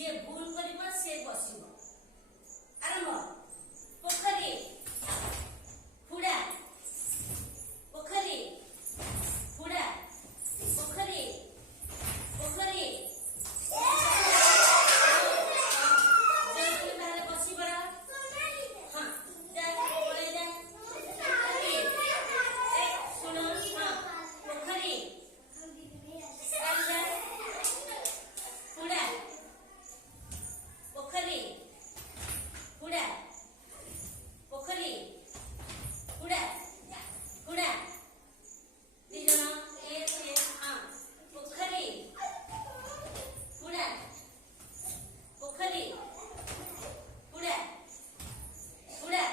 जे भूल करिबो से बसिबो। आरंभ। पोखरी हुड़ा पोखरी हुड़ा पोखरी पोखरी जल्दी बाहर बसी बड़ा। हाँ जा पड़े जा। पोखरी सुनो। हाँ पोखरी हुड़ा पोखरी हुड़ा पोखरी हुड़ा हुड़ा दिजन एक हाँ पोखरी हुड़ा पोखरी हुड़ा हुड़ा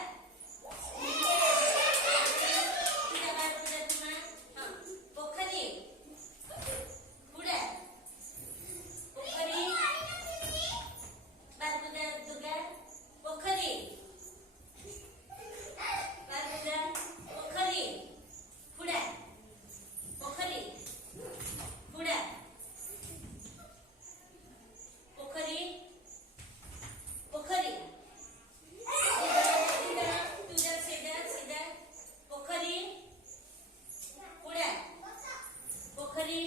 हाँ पोखरी हुड़ा पोखरी दुर्गा पोखरी पोखरी हुड़ा पोखरी हुड़ा पोखरी पोखरी सीधा पोखरी हुड़ा पोखरी